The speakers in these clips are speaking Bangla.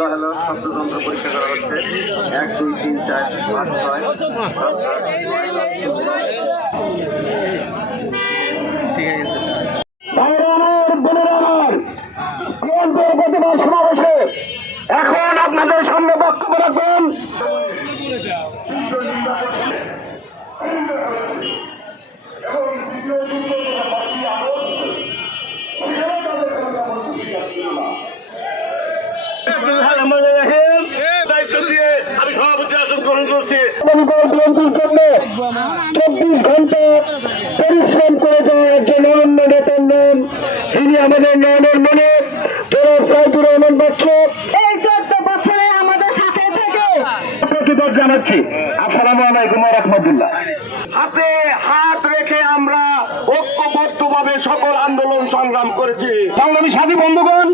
হ্যালো হ্যালো শব্দযন্ত্র পরীক্ষা করা হচ্ছে। এক, দুই, তিন, চার, পাঁচ, ছয় এখন আপনাদের সামনে বক্তব্য রাখবেন দায়িত্ব দিয়ে আমি সভাপতি আসন গ্রহণ করছি। জন্য চব্বিশ ঘণ্টা পরিশ্রম করে যাওয়া একজন অনন্য নেতার নাম যিনি আমাদের নয়নের মনে জনাব সাইদুর রহমান বাচ্চু। এই চোদ্দ বছরে আমাদের সাথে থেকে প্রতিবাদ জানাচ্ছি। আসসালামু আলাইকুম রহমতুল্লাহ। হাতে হাত রেখে আমরা ঐক্যবদ্ধভাবে সকল আন্দোলন সংগ্রাম করেছি। সংগ্রামী সাথী বন্ধুগণ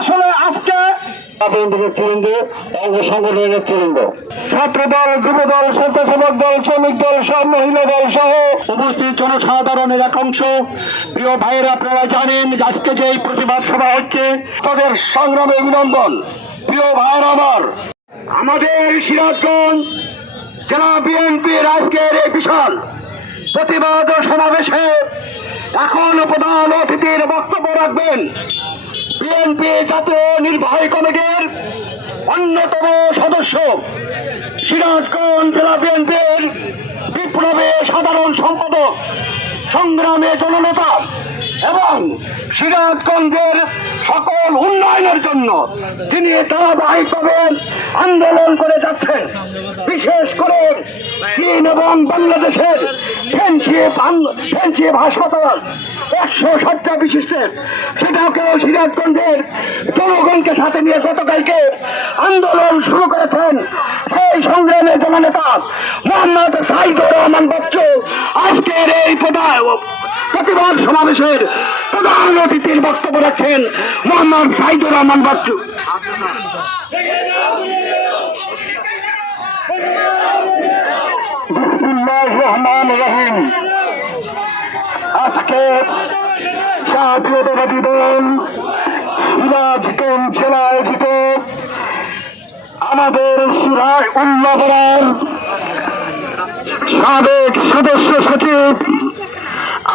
আসলে আজকে অঙ্গ দল সব সহ জনসাধারণের একাংশ প্রিয় ভাইয়েরা, আপনারা জানেন এই প্রতিবাদ সভা হচ্ছে, তাদের সংগ্রামে অভিনন্দন। প্রিয় ভাইয়ের আমার, আমাদের সিরাজগঞ্জ জেলা বিএনপির আজকের এই বিশাল প্রতিবাদ সমাবেশে এখন প্রধান অতিথির বক্তব্য রাখবেন বিএনপি জাতীয় নির্বাহী কমিটির অন্যতম সদস্য সিরাজগঞ্জ জেলা বিএনপির বিপ্লবের সাধারণ সম্পাদক সংগ্রামে জননেতা এবং সিরাজগঞ্জের সকল উন্নয়নের জন্য তিনি ধারাবাহিকভাবে আন্দোলন করে যাচ্ছেন। বিশেষ করে চীন এবং বাংলাদেশের হাসপাতাল একশো শয্যা বিশিষ্টের সেটাকেও সিরাজগঞ্জের জনগণকে সাথে নিয়ে গতকালকে আন্দোলন শুরু করেছেন সেই সংগ্রামের জননেতা মোহাম্মদ সাইদুর রহমান বচ্চু। আজকের এই প্রধান প্রতিবাদ সমাবেশের প্রধান অতিথির বক্তব্য রাখছেন মোহাম্মদ সাইদুর রহমান বাচ্চু। রহমান রহিম। আজকে দল সিরাজগঞ্জ জেলা আয়োজিত আমাদের সিরাজ উল্লাহরার সাবেক সদস্য সচিব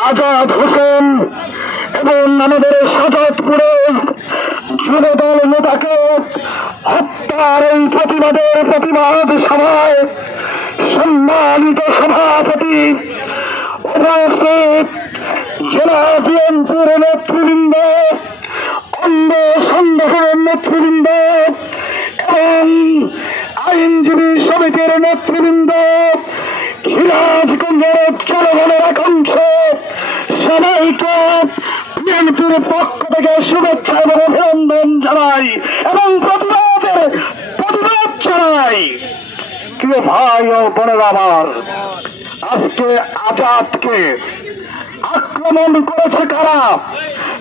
আজাদ হোসেন এবং আমাদের সাজাদপুরের যুবদল নেতাকে হত্যার এই প্রতিবাদের প্রতিবাদ সভায় সম্মানিত সভাপতি জেলা বিএনপির নেতৃবৃন্দ, অঙ্গ সংগঠনের নেতৃবৃন্দ এবং আইনজীবী সমিতির নেতৃবৃন্দ সিরাজগঞ্জের জনগণের একাংশ সবাইকে বিএনপির পক্ষ থেকে শুভেচ্ছা এবং অভিনন্দন জানাই এবং প্রতিবাদের প্রতিবাদ জানাই। প্রিয় ভাই ও বোনের আমার, আজকে আজাদকে আক্রমণ করেছে কারা?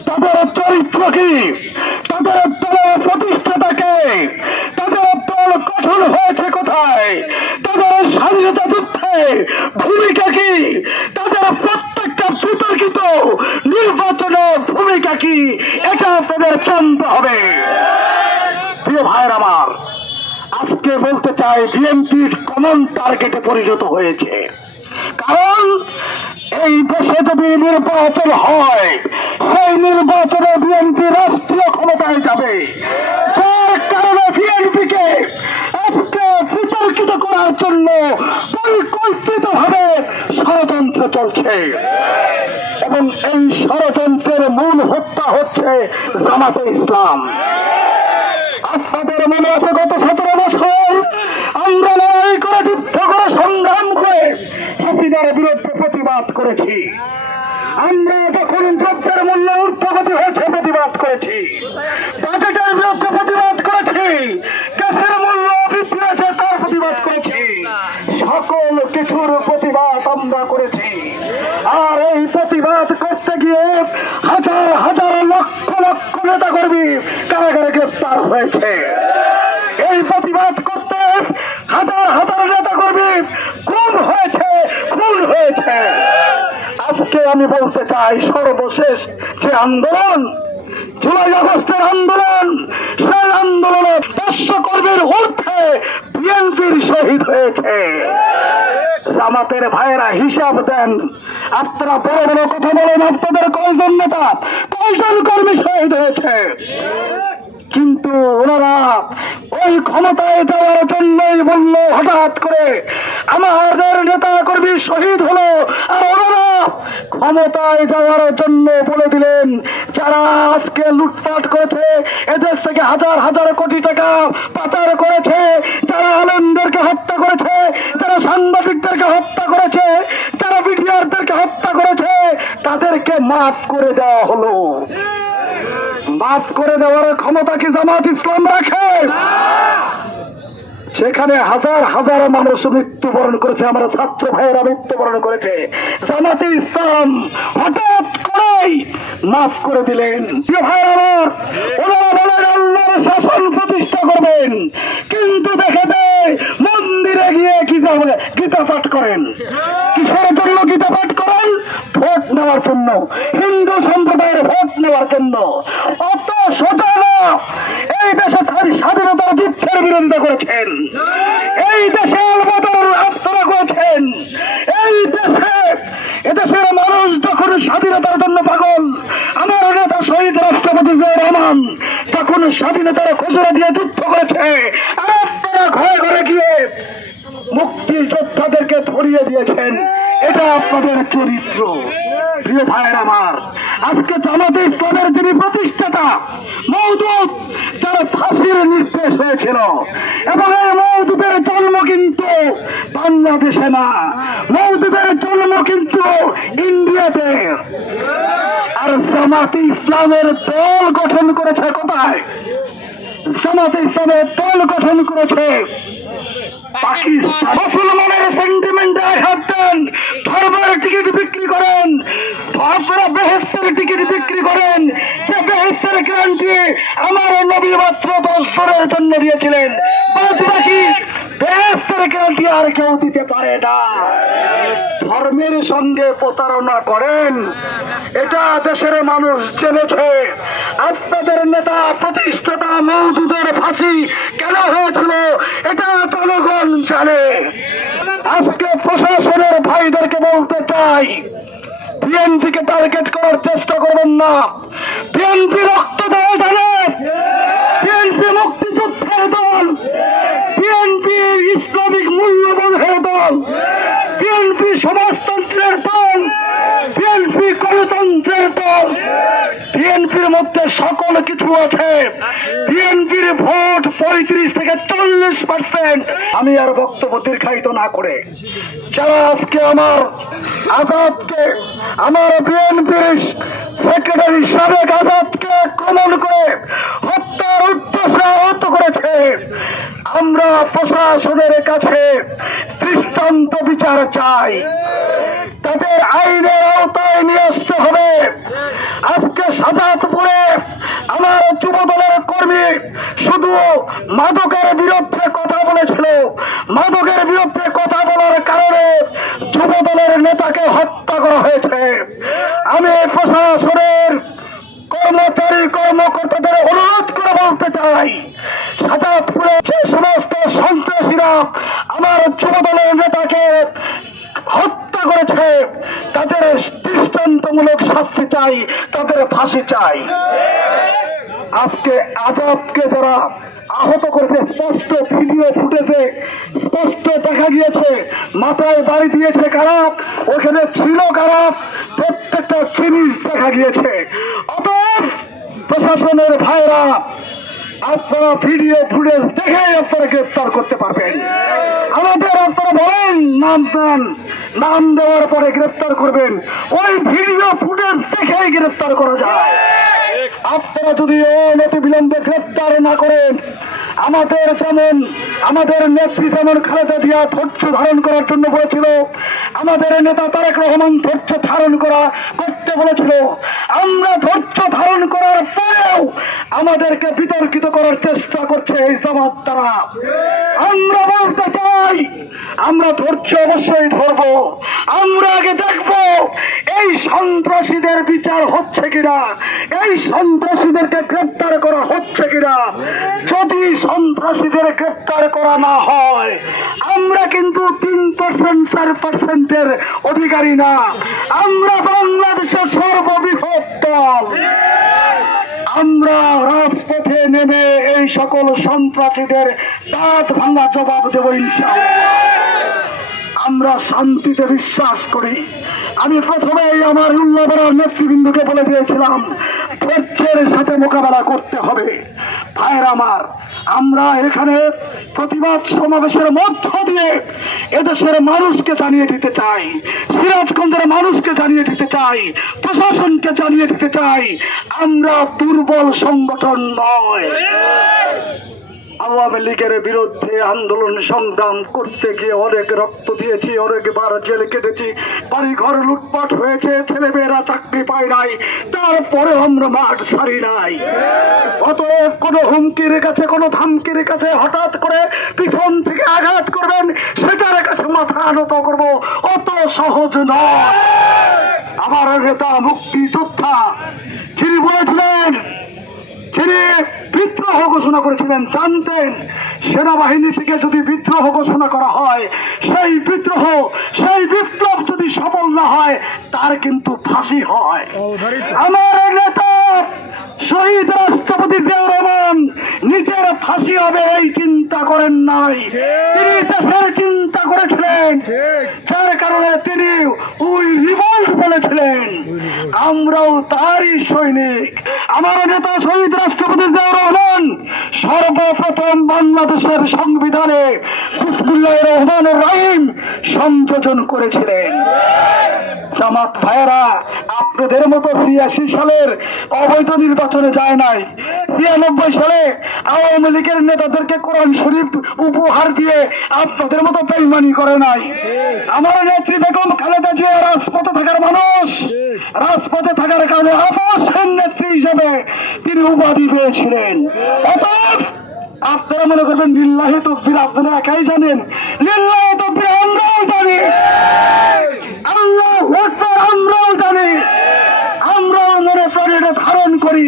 তাদের চরিত্র কি? তাদের দলের প্রতিষ্ঠাতাকে তাদের দল গঠন হয়েছে কোথায় তাদের স্বাধীনতা যুদ্ধে ভূমিকা কি? তাদের প্রত্যেকটা বিতর্কিত নির্বাচনের ভূমিকা কি? এটা আপনাদের জানতে হবে। প্রিয় ভাইয়ের আমার, আজকে বলতে চাই, বিএনপির কমন টার্গেটে পরিণত হয়েছে। কারণ, এই দেশে যদি নির্বাচন হয়, সেই নির্বাচনে বিএনপি রাষ্ট্রীয় ক্ষমতায় যাবে যার কারণে বিএনপিকে আজকে বিতর্কিত করার জন্য পরিকল্পিত ভাবে ষড়যন্ত্র চলছে এবং এই ষড়যন্ত্রের মূল হত্যা হচ্ছে জামাতে ইসলাম। আপনাদের মনে আছে গত সতেরো বছর আমরা লড়াই করে, যুদ্ধ করে, সংগ্রাম করে বিরুদ্ধে প্রতিবাদ করেছি। আমরা যখন যুদ্ধের মূল্য ঊর্ধ্বগতি হয়েছে প্রতিবাদ করেছি বাজেটের বিরুদ্ধে প্রতিবাদ করেছি গ্যাসের মূল্য বৃদ্ধি হয়েছে তার প্রতিবাদ করেছি সকল কিছুর প্রতিবাদ আমরা করেছি আর এই প্রতিবাদ করতে গিয়ে হাজার হাজার লক্ষ লক্ষ নেতা কর্মী কারাগারে গ্রেফতার হয়েছে। এই প্রতিবাদ করতে হাজার হাজার নেতা কর্মী খুন হয়েছে খুন হয়েছে। আজকে আমি বলতে চাই, সর্বশেষ যে আন্দোলন, জুলাই আগস্টের আন্দোলন, সেই আন্দোলনে দর্শকর্মীর কর্মীর ঊর্ধ্বে বিএনপির শহীদ হয়েছে। জামাতের ভাইয়েরা হিসাব দেন। আপনারা বড় বড় কথা বলেন, আপনাদের কয়জন নেতা? কয়জন কর্মী শহীদ হয়েছে? কিন্তু ওনারা ওই ক্ষমতায় যাওয়ার জন্যই বলল, হঠাৎ করে আমাদের নেতা কর্মী শহীদ হলো। আর ওনারা ক্ষমতায় যাওয়ার জন্য বলে দিলেন, যারা আজকে লুটপাট করেছে, এদেশ থেকে হাজার হাজার কোটি টাকা পাচার করেছে, যারা আলেমদেরকে হত্যা করেছে, যারা সাংবাদিকদেরকে হত্যা করেছে, যারা বিডিআরদেরকে হত্যা করেছে, তাদেরকে মাফ করে দেওয়া হলো। মাফ করে দেওয়ার ক্ষমতা কি জামাত ইসলাম রাখে? সেখানে হাজার হাজার মানুষ মৃত্যুবরণ করেছে, আমার ছাত্র ভাইয়েরা মৃত্যুবরণ করেছে। জামাতে ইসলাম হঠাৎ করেই মাফ করে দিলেন। শাসন প্রতিষ্ঠা করবেন। কিন্তু দেখে দেয় মন্দিরে গিয়ে গীতা গীতা পাঠ করেন। কিসের জন্য গীতা পাঠ করেন ভোট নেওয়ার জন্য, হিন্দু সম্প্রদায়ের ভোট নেওয়ার জন্য। অত সোজা এই দেশে তার স্বাধীনতার যুদ্ধের বিরোধিতা করেছেন। এই দেশে বদল আপনারা করেছেন। এই দেশে, এদেশের মানুষ যখন স্বাধীনতার জন্য পাগল, আমার নেতা শহীদ রাষ্ট্রপতি রহমান তখন স্বাধীনতার ঘোষণা দিয়ে যুদ্ধ করেছে। আপনারা ঘরে ঘরে গিয়ে মুক্তি যোদ্ধাদেরকে ধরিয়ে দিয়েছেন। এটা আপনাদের চরিত্র। প্রিয় ভাইয়ের আমার, আজকে জামাতে ইসলামের যিনি প্রতিষ্ঠাতা মৌদুদ যার ফাঁসির নির্দেশ হয়েছিল। এবং এই মৌদুদের জন্ম কিন্তু বাংলাদেশে না মৌদুদের জন্ম কিন্তু ইন্ডিয়াতে। আর জামাতে ইসলামের দল গঠন করেছে কোথায়? জামাতে ইসলামের দল গঠন করেছে মুসলমানের সেন্টিমেন্টে আঘাত দেন। ধর্মের টিকিট বিক্রি করেন। আপনারা বেহেস্তের টিকিট বিক্রি করেন। সে বেহেস্তের গ্যারান্টি আমার নবী মাত্র দশ জন্য দিয়েছিলেন। বাদ বাকি আর কেউ দিতে পারে না। ধর্মের সঙ্গে প্রতারণা করেন। এটা দেশের মানুষ জেনেছে। আপনাদের নেতা প্রতিষ্ঠাতা মৌজুদের ফাঁসি কেন হয়েছিল এটা জনগণ জানে। আজকে প্রশাসনের ভাইদেরকে বলতে চাই, বিএনপিকে টার্গেট করার চেষ্টা করবেন না। বিএনপি রক্ত দেওয়া জানে বিএনপি মুক্তিযুদ্ধের দল বিএনপি ইসলামিক মূল্যবোধের দল বিএনপি সমাজতন্ত্রের দল গণতন্ত্রের বিএনপির মধ্যে সকল কিছু আছে। বিএনপির ভোট পঁয়ত্রিশ থেকে চল্লিশ পার্সেন্ট আমি আর বক্তব্য দীর্ঘায়িত না করে। যারা আজকে আমার আজাদকে, আমার বিএনপির সেক্রেটারি সাবেক আজাদকে আক্রমণ করে হত্যার উদ্দেশ্যে আহত করেছে, আমরা প্রশাসনের কাছে দৃষ্টান্ত বিচার চাই। তাদের আইনের আওতায় নিয়ে আসতে হবে আজকে আমার যুব দলের কর্মী শুধু মাদকের বিরুদ্ধে কথা বলেছিল। মাদকের বিরুদ্ধে কথা বলার কারণে যুব দলের নেতাকে হত্যা করা হয়েছে। আমি প্রশাসনের কর্মচারী, কর্মকর্তাদের অনুরোধ করে বলতে চাই সাজাদপুরে যে সমস্ত সন্ত্রাসীরা আমার যুব দলের নেতাকে হত্যা করেছে, তাদের দৃষ্টান্তমূলক শাস্তি চাই, তাদের ফাঁসি চাই। আজকে আজাদকে যারা আহত করেছে, স্পষ্ট ভিডিও ফুটেছে স্পষ্ট দেখা গিয়েছে, মাথায় বাড়ি দিয়েছে কারা? ওখানে ছিল কারা? প্রত্যেকটা জিনিস দেখা গিয়েছে। অতএব প্রশাসনের ভাইরা আপনারা ভিডিও ফুটেজ দেখে আপনারা গ্রেফতার করতে পারবেন। আমাদের আপনারা বলেন, নাম দেন, নাম দেওয়ার পরে গ্রেফতার করবেন। ওই ভিডিও ফুটেজ দেখেই গ্রেফতার করা যায়। আপনারা যদি অনতি বিলম্বে গ্রেফতার না করেন আমাদের যেমন, আমাদের নেত্রী যেমন খালেদা জিয়া ধৈর্য ধারণ করার জন্য বলেছিল, আমাদের নেতা তারেক রহমান ধৈর্য ধারণ করা করতে বলেছিল, আমরা ধৈর্য ধারণ করার পরেও আমাদেরকে বিতর্কিত করার চেষ্টা করছে এই জামাত দ্বারা আমরা বলতে চাই, আমরা ধৈর্য অবশ্যই ধরবো, আমরা আগে দেখব এই সন্ত্রাসীদের বিচার হচ্ছে কিনা? এই সন্ত্রাসীদেরকে গ্রেপ্তার করা হচ্ছে কিনা? যদি সন্ত্রাসীদের গ্রেপ্তার করা না হয়, আমরা কিন্তু তিন পার্সেন্ট চার পার্সেন্টের অধিকারী না। আমরা বাংলাদেশের সর্ববৃহৎ দল। আমরা রাজপথে নেমে এই সকল সন্ত্রাসীদের দাঁত ভাঙা জবাব দেব ইনশাআল্লাহ। আমরা শান্তিতে বিশ্বাস করি। আমি প্রথমেই আমার উল্লাবরার নেতৃবৃন্দকে বলে দিয়েছিলাম ধৈর্যের সাথে মোকাবেলা করতে হবে। ভাইয়ের আমার, আমরা এখানে প্রতিবাদ সমাবেশের মধ্য দিয়ে এদেশের মানুষকে জানিয়ে দিতে চাই, সিরাজগঞ্জের মানুষকে জানিয়ে দিতে চাই, প্রশাসনকে জানিয়ে দিতে চাই, আমরা দুর্বল সংগঠন নয়। আওয়ামী লীগের বিরুদ্ধে আন্দোলন সংগ্রাম করতে গিয়ে অনেক রক্ত দিয়েছি, অনেকবার জেলে কেটেছি। বাড়ি ঘর লুটপাট হয়েছে, ছেলেমেয়েরা চাকরি পায় নাই, তারপরে আমরা মাঠ ছাড়ি নাই। অতএব কোনো হুমকির কাছে, কোনো ধামকির কাছে হঠাৎ করে পিছন থেকে আঘাত করবেন, সেটার কাছে মাথা আনত করব, অত সহজ নয়। আমার নেতা মুক্তিযোদ্ধা, যিনি বলেছিলেন তিনি বিদ্রোহ ঘোষণা করেছিলেন জানতেন সেনাবাহিনী থেকে যদি বিদ্রোহ ঘোষণা করা হয় সেই বিদ্রোহ সেই বিপ্লব যদি সফল না হয় তার কিন্তু ফাঁসি হয়। আমার নেতা শহীদ রাষ্ট্রপতি জিয়াউর রহমান নিজের ফাঁসি হবে এই চিন্তা করেন নাই। তিনি দেশের চিন্তা করেছিলেন। যার কারণে তিনি উই রিভল্ট বলেছিলেন। আমরাও তারই সৈনিক। আমার নেতা শহীদ রাষ্ট্রপতি জিয়াউর রহমান সর্বপ্রথম বাংলাদেশের সংবিধানে বিসমুল্লাহ রহমান রাহিম সংযোজন করেছিলেন। জামাত ভাইয়েরা, আপনাদের মতো ছিয়াশি সালের অবৈধ নির্বাচনে যায় নাই। ছিয়ানব্বই সালে আওয়ামী লীগের নেতাদেরকে কোরআন শরীফ উপহার দিয়ে আপনাদের মতো বেইমানি করে নাই। আমার নেত্রী বেগম খালেদা জিয়া রাজপথে থাকার মানুষ, রাজপথে থাকার কারণে অবশ্যই নেত্রী হিসেবে তিনি উপাধি পেয়েছিলেন। আপনারা মনে করবেন লিল্লাহি তকবির আপনারা একাই জানেন লিল্লাহি তকবির আমরাও জানি আল্লাহ আকবার আমরাও জানি আমরাও মনে প্রাণে এটা ধারণ করি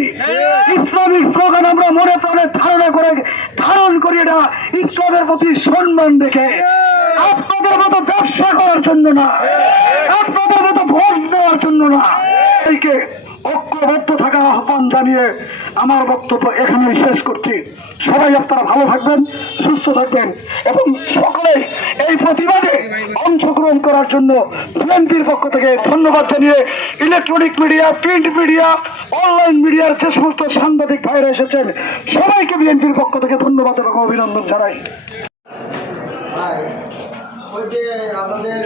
ইসলামিক স্লোগান আমরা মনে প্রাণে ধারণা করে ধারণ করি এটা ইসলামের প্রতি সম্মান দেখে। আপনাদের মতো ব্যবসা করার জন্য না। আপনাদের মতো ভোট দেওয়ার জন্য না। এইকে ঐক্যবদ্ধ থাকার আহ্বান জানিয়ে আমার বক্তব্য এখানেই শেষ করছি। সবাই আপনারা ভালো থাকবেন সুস্থ থাকবেন এবং সকলে এই প্রতিবাদে অংশগ্রহণ করার জন্য বিএনপির পক্ষ থেকে ধন্যবাদ জানিয়ে electronic media print media online মিডিয়ার যে সমস্ত সাংবাদিক ভাইরা এসেছেন, সবাইকে বিএনপির পক্ষ থেকে ধন্যবাদ এবং অভিনন্দন জানাই। আমাদের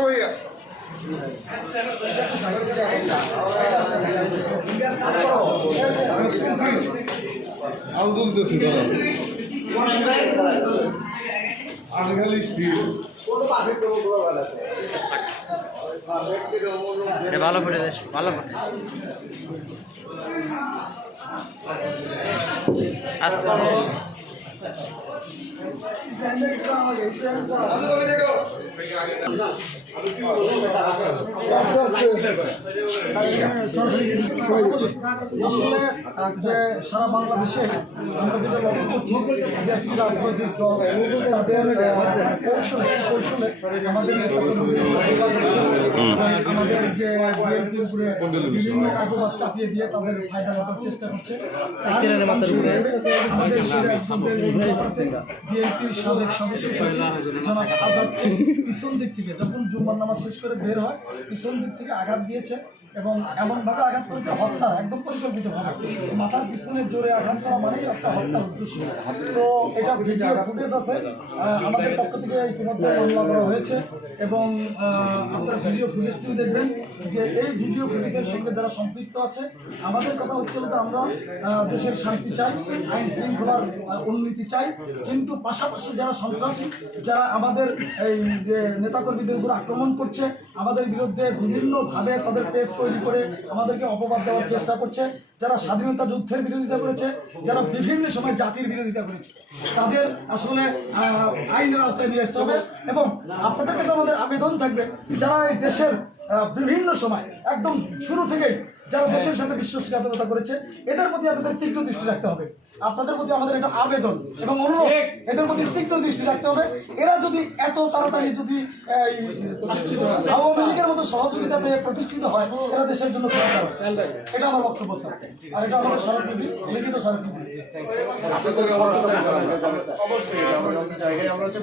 করে আমি তুলতেছি দাঁড়া আমি খালি স্থির ভালো করে দেশ ভালো করে আস্তে আসলে যে সারা বাংলাদেশে আমরা যেটা লক্ষ্য করছি যে একটি রাজনৈতিক দল তাদের কৌশলে কৌশলে আমাদের। আমাদের যে উপরে বিভিন্ন অপবাদ চাপিয়ে দিয়ে তাদের ফায়দা করার চেষ্টা করছে বিএনপির সাবেক সদস্য সচিব জনাব আজাদকে পিছন দিক থেকে যখন নামাজ শেষ করে বের হয় পিছন দিক থেকে আঘাত দিয়েছে। এবং এমনভাবে আঘাত করেছে, হত্যা, একদম পরিকল্পিতভাবে। মাথার পিছনে জোরে আঘাত করা মানেই একটা হত্যার উদ্দেশ্য। তো এটা ভিডিও ফুটেজ আছে। আমাদের পক্ষ থেকে ইতিমধ্যে মামলা করা হয়েছে এবং আপনারা ভিডিও ফুটেজটিও দেখবেন যে এই ভিডিও ফুটেজের সঙ্গে যারা সম্পৃক্ত আছে, আমাদের কথা হচ্ছে যে আমরা দেশের শান্তি চাই, আইন শৃঙ্খলার উন্নতি চাই। কিন্তু পাশাপাশি যারা সন্ত্রাসী, যারা আমাদের এই যে নেতাকর্মীদের উপর আক্রমণ করছে, আমাদের বিরুদ্ধে বিভিন্নভাবে তাদের পেজ তৈরি করে আমাদেরকে অপবাদ দেওয়ার চেষ্টা করছে, যারা স্বাধীনতা যুদ্ধের বিরোধিতা করেছে, যারা বিভিন্ন সময় জাতির বিরোধিতা করেছে। তাদের আসলে আইনের আওতায় নিয়ে আসতে হবে এবং আপনাদের কাছে আমাদের আবেদন থাকবে, যারা এই দেশের বিভিন্ন সময়, একদম শুরু থেকেই যারা দেশের সাথে বিশ্বাসঘাতকতা করেছে, এদের প্রতি আপনাদের তীক্ষ্ণ দৃষ্টি রাখতে হবে। আপনাদের প্রতি আমাদের একটা আবেদন এবং অনুরোধ এদের প্রতি তীক্ষ্ণ দৃষ্টি রাখতে হবে। এরা যদি এত তাড়াতাড়ি যদি আওয়ামী লীগের মতো সহযোগিতা পেয়ে প্রতিষ্ঠিত হয় এরা দেশের জন্য এটা আমার বক্তব্য স্যার। আর এটা আমাদের স্মারকলিপি লিখিত স্মারকলিপি অবশ্যই আমরা হচ্ছে